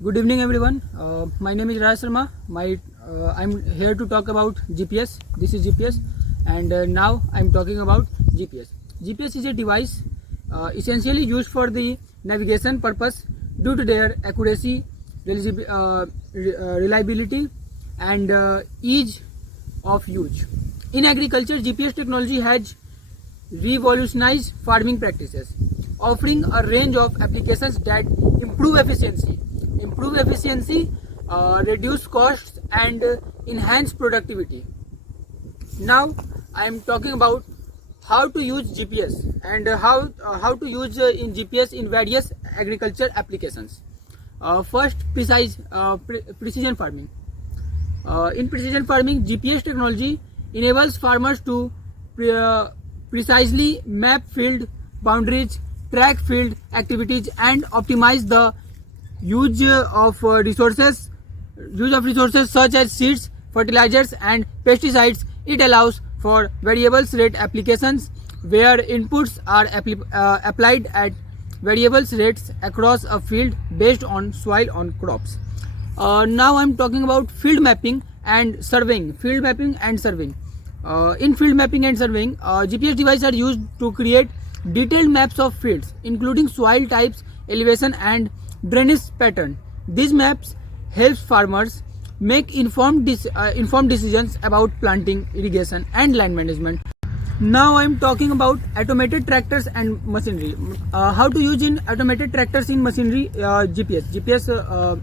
Good evening, everyone. My name is Raj Sharma. I'm here to talk about GPS. This is GPS, and now I'm talking about GPS. GPS is a device essentially used for the navigation purpose due to their accuracy, reliability, and ease of use. In agriculture, GPS technology has revolutionized farming practices, offering a range of applications that improve efficiency, reduce costs, and enhance productivity. Now, I am talking about how to use GPS and how to use in GPS in various agriculture applications. First, precision farming. In precision farming, GPS technology enables farmers to precisely map field boundaries, track field activities, and optimize the use of resources such as seeds, fertilizers, and pesticides. It allows for variables rate applications where inputs are applied at variables rates across a field based on soil on crops. Now I'm talking about field mapping and surveying. In field mapping and surveying, GPS devices are used to create detailed maps of fields, including soil types, elevation, and drainage pattern. These maps help farmers make informed decisions about planting, irrigation, and land management. Now I am talking about automated tractors and machinery. How to use in automated tractors in machinery GPS.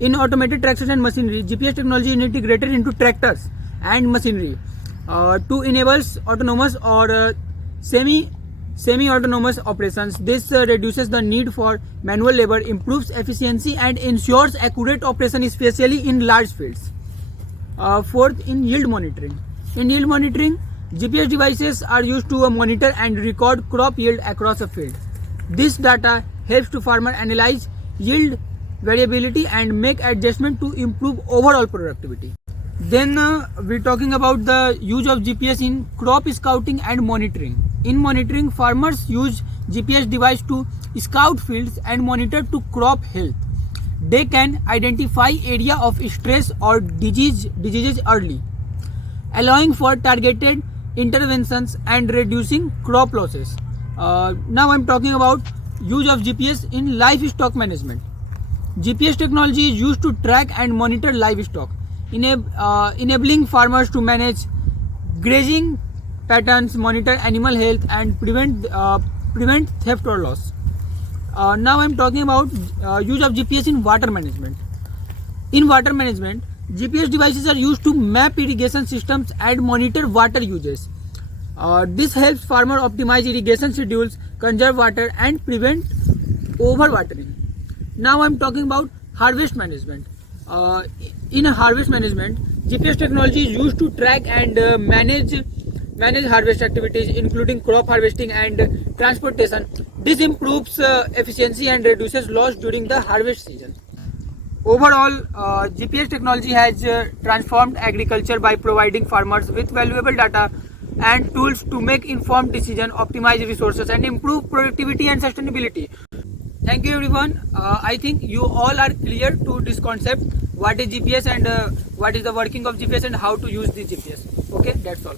In automated tractors and machinery, GPS technology is integrated into tractors and machinery to enable autonomous or semi-autonomous operations. This reduces the need for manual labor, improves efficiency, and ensures accurate operation, especially in large fields. Fourth, in yield monitoring. In yield monitoring, GPS devices are used to monitor and record crop yield across a field. This data helps to farmer analyze yield variability and make adjustment to improve overall productivity. Then we're talking about the use of GPS in crop scouting and monitoring. In monitoring, farmers use GPS device to scout fields and monitor to crop health. They can identify area of stress or diseases early, allowing for targeted interventions and reducing crop losses. Now I'm talking about use of GPS in livestock management. GPS technology is used to track and monitor livestock, enabling farmers to manage grazing patterns, monitor animal health, and prevent theft or loss. Now I'm talking about use of GPS in water management. In water management, GPS devices are used to map irrigation systems and monitor water uses. This helps farmers optimize irrigation schedules, conserve water, and prevent overwatering. Now I'm talking about harvest management. In harvest management, GPS technology is used to track and manage harvest activities, including crop harvesting and transportation. This improves efficiency and reduces loss during the harvest season. Overall, GPS technology has transformed agriculture by providing farmers with valuable data and tools to make informed decisions, optimize resources, and improve productivity and sustainability. Thank you, everyone. I think you all are clear to this concept. What is GPS and what is the working of GPS and how to use the GPS. Okay, that's all.